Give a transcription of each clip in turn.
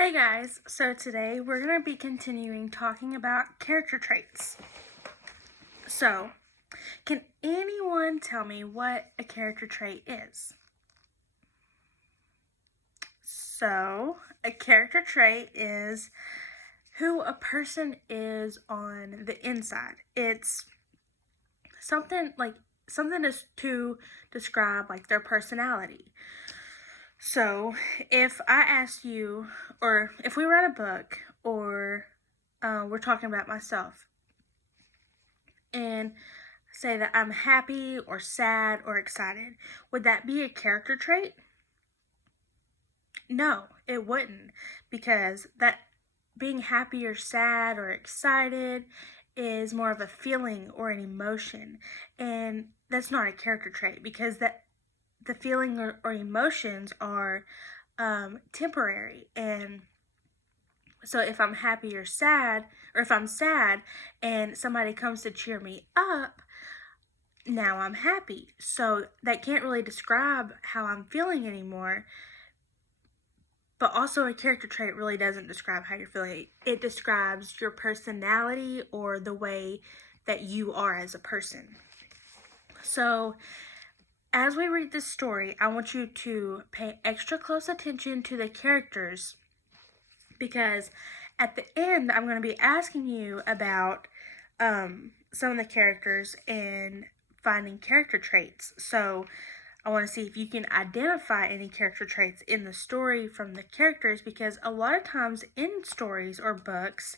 Hey guys, so today we're going to be continuing talking about character traits. So, can anyone tell me what a character trait is? So, a character trait is who a person is on the inside. It's something to describe like their personality. So, if I ask you, or if we read a book, or we're talking about myself, and say that I'm happy, or sad, or excited, would that be a character trait? No, it wouldn't, because that being happy, or sad, or excited is more of a feeling or an emotion, and that's not a character trait, because the feeling or emotions are temporary. And so if I'm happy or sad, or if I'm sad and somebody comes to cheer me up, now I'm happy. So that can't really describe how I'm feeling anymore. But also a character trait really doesn't describe how you're feeling. It describes your personality or the way that you are as a person. So as we read this story, I want you to pay extra close attention to the characters, because at the end I'm going to be asking you about some of the characters and finding character traits. So I want to see if you can identify any character traits in the story from the characters, because a lot of times in stories or books,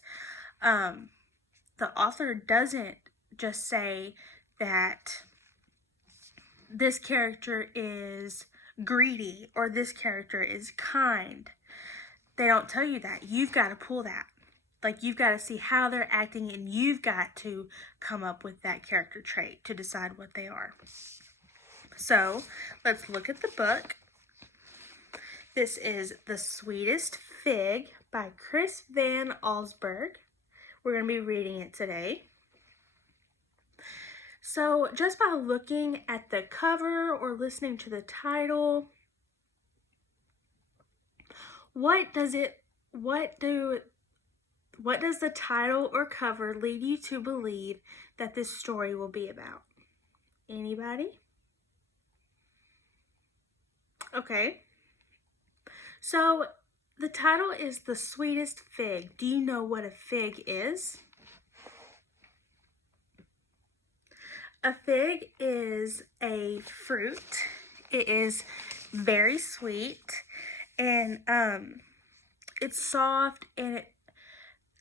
the author doesn't just say that this character is greedy or this character is kind. They don't tell you that. You've got to pull that. Like, you've got to see how they're acting, and you've got to come up with that character trait to decide what they are. So, let's look at the book. This is The Sweetest Fig by Chris Van Allsburg. We're going to be reading it today. So, just by looking at the cover or listening to the title, what does the title or cover lead you to believe that this story will be about? Anybody? Okay. So the title is The Sweetest Fig. Do you know what a fig is? A fig is a fruit. It is very sweet, and it's soft, and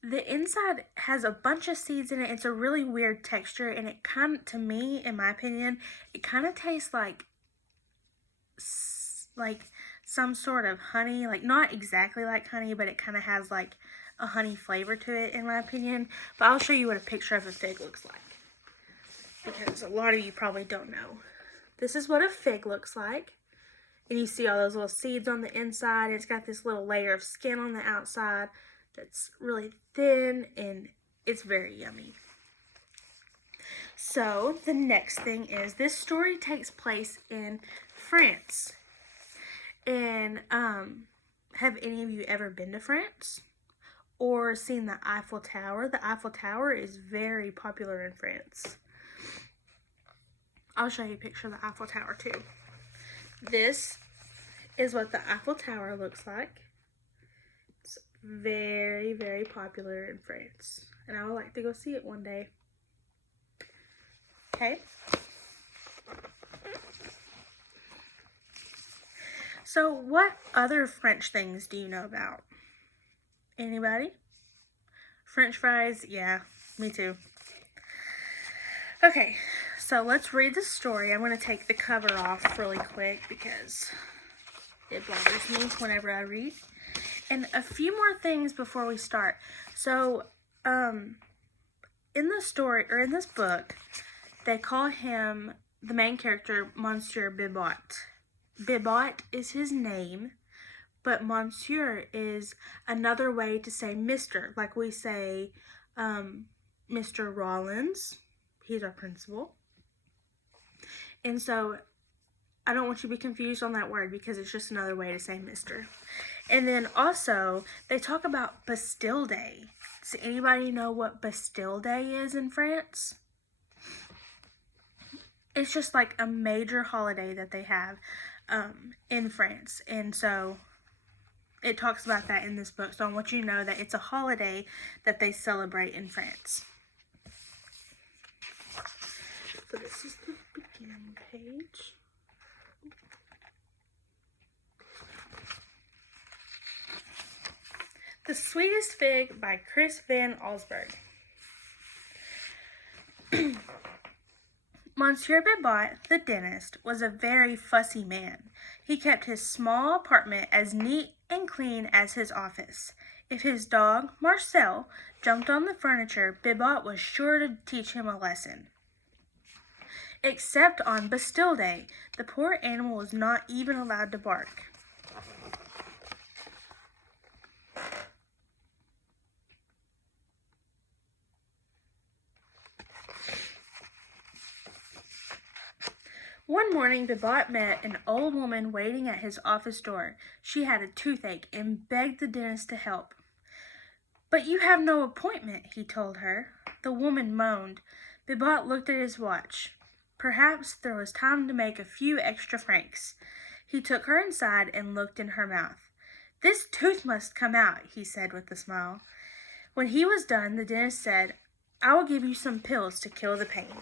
the inside has a bunch of seeds in it. It's a really weird texture, and it kind of, to me, in my opinion, it kind of tastes like some sort of honey, like not exactly like honey, but it kind of has like a honey flavor to it, in my opinion. But I'll show you what a picture of a fig looks like, because a lot of you probably don't know. This is what a fig looks like. And you see all those little seeds on the inside. It's got this little layer of skin on the outside that's really thin, and it's very yummy. So the next thing is, this story takes place in France. And have any of you ever been to France or seen the Eiffel Tower? The Eiffel Tower is very popular in France. I'll show you a picture of the Eiffel Tower too. This is what the Eiffel Tower looks like. It's very, very popular in France, and I would like to go see it one day. Okay. So what other French things do you know about? Anybody? French fries? Yeah, me too. Okay, so let's read the story. I'm going to take the cover off really quick because it bothers me whenever I read. And a few more things before we start. So, in the story, or in this book, they call him, the main character, Monsieur B8. B8 is his name, but Monsieur is another way to say Mr. Like we say Mr. Rollins. He's our principal. And so I don't want you to be confused on that word, because it's just another way to say Mr. And then also, they talk about Bastille Day. Does anybody know what Bastille Day is in France? It's just like a major holiday that they have in France. And so it talks about that in this book. So I want you to know that it's a holiday that they celebrate in France. So this is the beginning page. The Sweetest Fig by Chris Van Allsburg. Monsieur Bibat, the dentist, was a very fussy man. He kept his small apartment as neat and clean as his office. If his dog, Marcel, jumped on the furniture, Bibat was sure to teach him a lesson. Except on Bastille Day, the poor animal was not even allowed to bark. One morning, Bibat met an old woman waiting at his office door. She had a toothache and begged the dentist to help. "But you have no appointment," he told her. The woman moaned. Bibat looked at his watch. Perhaps there was time to make a few extra francs. He took her inside and looked in her mouth. "This tooth must come out," he said with a smile. When he was done, the dentist said, "I will give you some pills to kill the pain."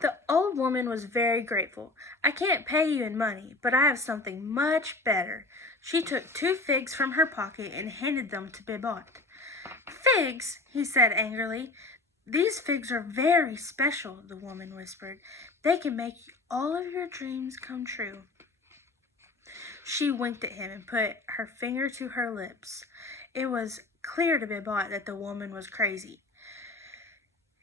The old woman was very grateful. "I can't pay you in money, but I have something much better." She took 2 figs from her pocket and handed them to Bibat. "Figs?" he said angrily. "These figs are very special," the woman whispered. "They can make all of your dreams come true." She winked at him and put her finger to her lips. It was clear to Bibat that the woman was crazy.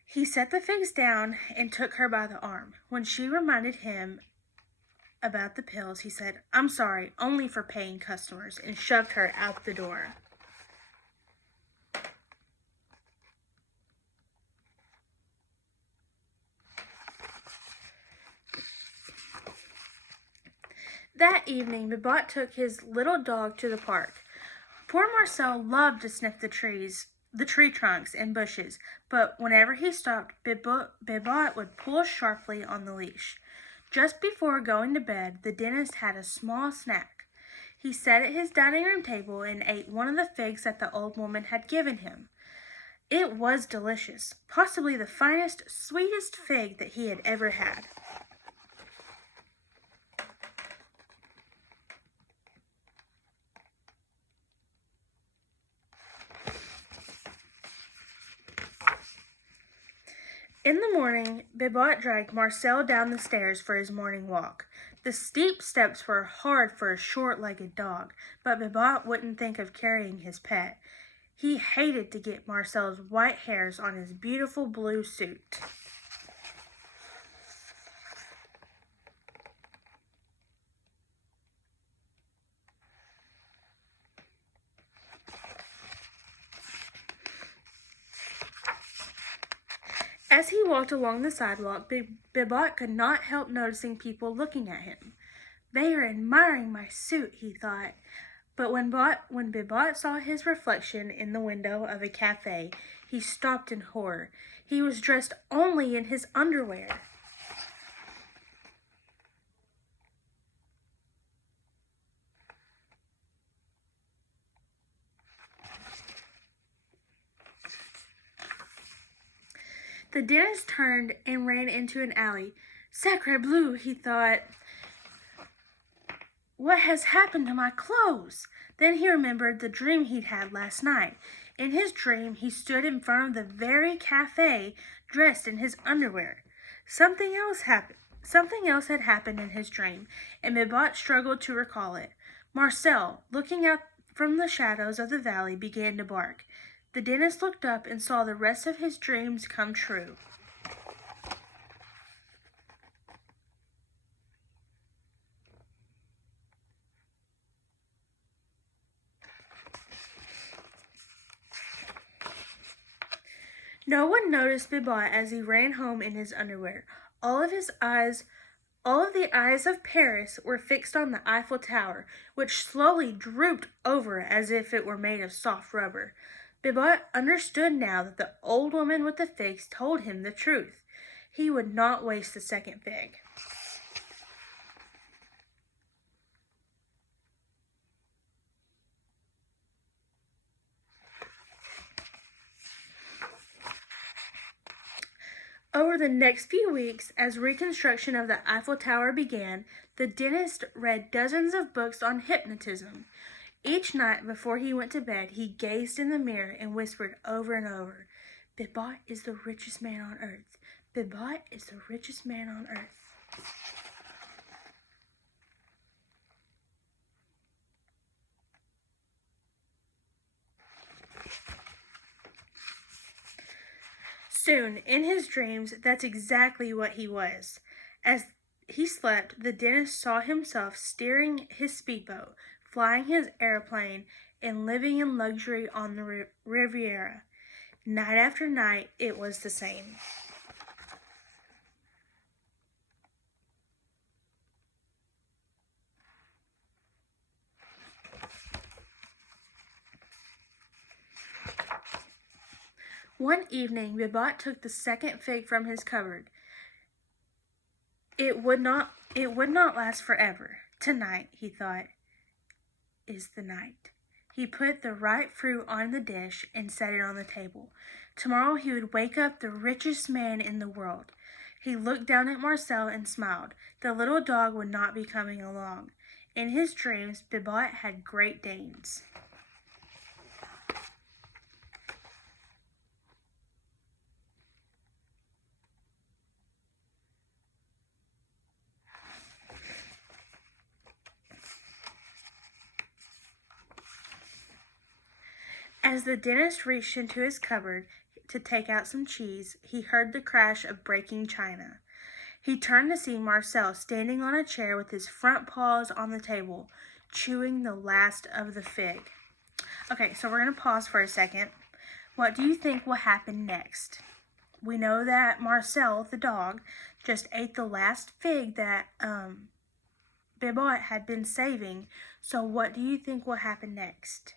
He set the figs down and took her by the arm. When she reminded him about the pills, he said, "I'm sorry, only for paying customers," and shoved her out the door. That evening, Bibat took his little dog to the park. Poor Marcel loved to sniff the tree trunks and bushes, but whenever he stopped, Bibat would pull sharply on the leash. Just before going to bed, the dentist had a small snack. He sat at his dining room table and ate one of the figs that the old woman had given him. It was delicious, possibly the finest, sweetest fig that he had ever had. In the morning, Bibat dragged Marcel down the stairs for his morning walk. The steep steps were hard for a short-legged dog, but Bibat wouldn't think of carrying his pet. He hated to get Marcel's white hairs on his beautiful blue suit. As he walked along the sidewalk, Bibat could not help noticing people looking at him. "They are admiring my suit," he thought. But when Bibat saw his reflection in the window of a cafe, he stopped in horror. He was dressed only in his underwear. The dentist turned and ran into an alley. "Sacre bleu," he thought. "What has happened to my clothes?" Then he remembered the dream he'd had last night. In his dream, he stood in front of the very cafe, dressed in his underwear. Something else had happened in his dream, and Bibat struggled to recall it. Marcel, looking out from the shadows of the valley, began to bark. The dentist looked up and saw the rest of his dreams come true. No one noticed Bibot as he ran home in his underwear. All of the eyes of Paris were fixed on the Eiffel Tower, which slowly drooped over as if it were made of soft rubber. Bibot understood now that the old woman with the figs told him the truth. He would not waste the second fig. Over the next few weeks, as reconstruction of the Eiffel Tower began, the dentist read dozens of books on hypnotism. Each night before he went to bed, he gazed in the mirror and whispered over and over, "Bibot is the richest man on earth. Bibot is the richest man on earth." Soon, in his dreams, that's exactly what he was. As he slept, the dentist saw himself steering his speedboat, flying his airplane, and living in luxury on the Riviera. Night after night, it was the same. One evening, Bibot took the second fig from his cupboard. It would not last forever. Tonight, he thought, is the night. He put the ripe fruit on the dish and set it on the table. Tomorrow he would wake up the richest man in the world. He looked down at Marcel and smiled. The little dog would not be coming along. In his dreams, Bibot had Great Danes. As the dentist reached into his cupboard to take out some cheese, he heard the crash of breaking china. He turned to see Marcel standing on a chair with his front paws on the table, chewing the last of the fig. Okay, so we're going to pause for a second. What do you think will happen next? We know that Marcel, the dog, just ate the last fig that Bibot had been saving. So what do you think will happen next?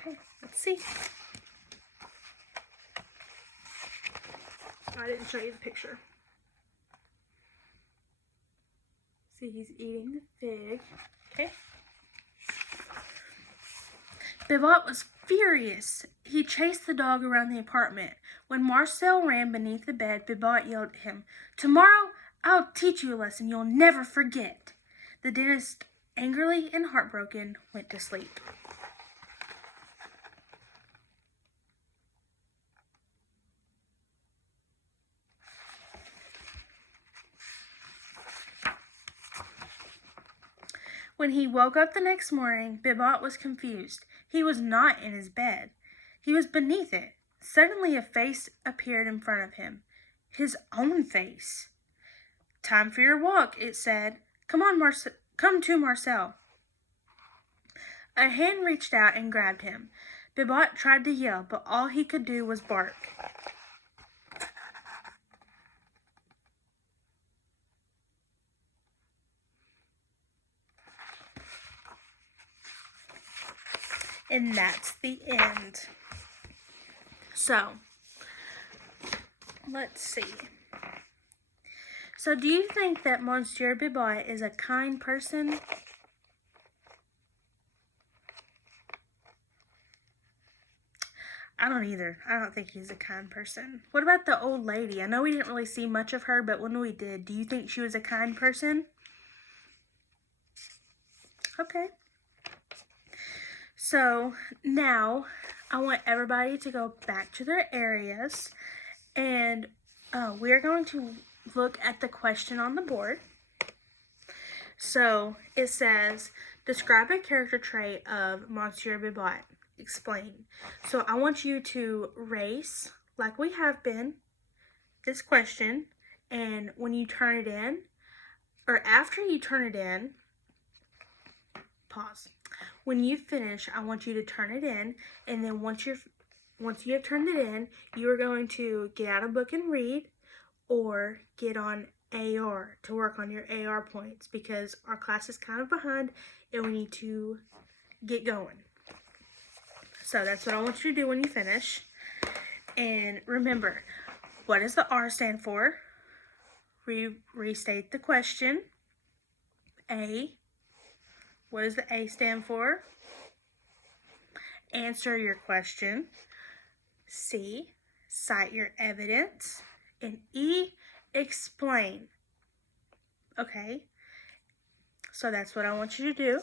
Okay, let's see. I didn't show you the picture. See, he's eating the fig. Okay. Bibot was furious. He chased the dog around the apartment. When Marcel ran beneath the bed, Bibot yelled at him, "Tomorrow, I'll teach you a lesson you'll never forget." The dentist, angrily and heartbroken, went to sleep. When he woke up the next morning, Bibot was confused. He was not in his bed. He was beneath it. Suddenly a face appeared in front of him. His own face. "Time for your walk," it said. Come to Marcel." A hand reached out and grabbed him. Bibot tried to yell, but all he could do was bark. And that's the end. So, let's see. So, do you think that Monsieur Bibot is a kind person? I don't either. I don't think he's a kind person. What about the old lady? I know we didn't really see much of her, but when we did, do you think she was a kind person? Okay. So now I want everybody to go back to their areas, and we're going to look at the question on the board. So it says, describe a character trait of Monsieur Bibot. Explain. So I want you to race, like we have been, this question, and when you turn it in, or after you turn it in, pause. When you finish, I want you to turn it in, and then once you have turned it in, you are going to get out a book and read, or get on AR to work on your AR points, because our class is kind of behind and we need to get going. So that's what I want you to do when you finish. And remember, what does the R stand for? Restate the question. A. What does the A stand for? Answer your question. C. Cite your evidence. And E. Explain. Okay? So that's what I want you to do.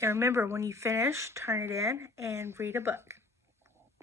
And remember, when you finish, turn it in and read a book.